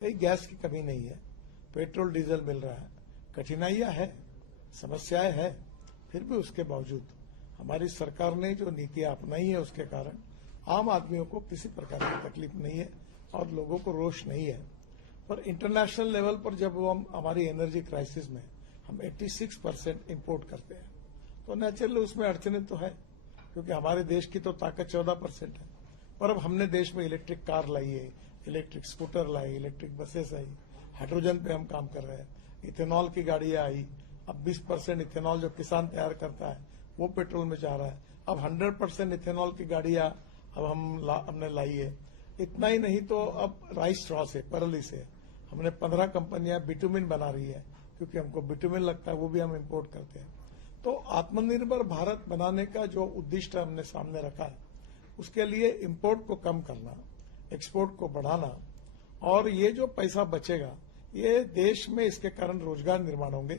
कहीं गैस की कमी नहीं है, पेट्रोल डीजल मिल रहा है, कठिनाइयां है, समस्याएं है, फिर भी उसके बावजूद हमारी सरकार ने जो नीतियां अपनाई है उसके कारण आम आदमियों को किसी प्रकार की तकलीफ नहीं है और लोगों को रोष नहीं है। पर इंटरनेशनल लेवल पर जब हम हमारी एनर्जी क्राइसिस में हम 86% इम्पोर्ट करते हैं तो नेचुरली उसमें अड़चने तो है, क्योंकि हमारे देश की तो ताकत 14% है। पर अब हमने देश में इलेक्ट्रिक कार लाई है, इलेक्ट्रिक स्कूटर लाई, इलेक्ट्रिक बसेस आई, हाइड्रोजन पे हम काम कर रहे हैं, इथेनॉल की गाड़ियां आई। अब 20% इथेनॉल जो किसान तैयार करता है वो पेट्रोल में जा रहा है। अब 100% इथेनॉल की गाड़ियां अब हमने लाई है। इतना ही नहीं तो अब राइस स्ट्रॉ से, परली से हमने 15 कंपनियां बिटुमिन बना रही है, क्योंकि हमको बिटुमिन लगता है, वो भी हम इम्पोर्ट करते हैं। तो आत्मनिर्भर भारत बनाने का जो उद्दिष्ट हमने सामने रखा है उसके लिए इम्पोर्ट को कम करना, एक्सपोर्ट को बढ़ाना, और ये जो पैसा बचेगा ये देश में इसके कारण रोजगार निर्माण होंगे,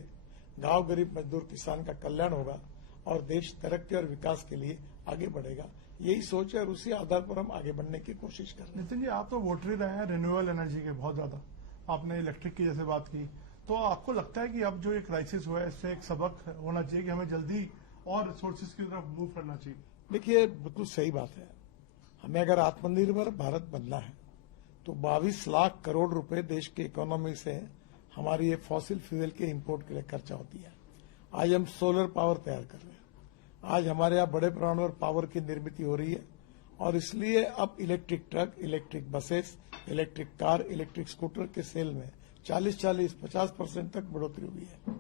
गांव गरीब मजदूर किसान का कल्याण होगा और देश तरक्की और विकास के लिए आगे बढ़ेगा। यही सोच है और उसी आधार पर हम आगे बढ़ने की कोशिश कर रहे हैं। नितिन जी, आप तो वोटर ही रहे हैं रिन्यूएबल एनर्जी के बहुत ज्यादा, आपने इलेक्ट्रिक की जैसे बात की, तो आपको लगता है कि अब जो ये क्राइसिस हुआ है इससे एक सबक होना चाहिए कि हमें जल्दी और रिसोर्सेज की तरफ मूव करना चाहिए? देखिए, बिल्कुल सही बात है। हमें अगर आत्मनिर्भर भारत बनना है तो 22 लाख करोड़ रुपए देश की इकोनॉमी से हमारी ये फॉसिल फ्यूल के इंपोर्ट के लिए खर्चा होती है। आज हम सोलर पावर तैयार कर रहे हैं, आज हमारे यहाँ बड़े पैमाने पर पावर की निर्मित हो रही है और इसलिए अब electric truck, electric buses, electric car, electric scooter के सेल में 40-50% तक बढ़ोतरी हुई है।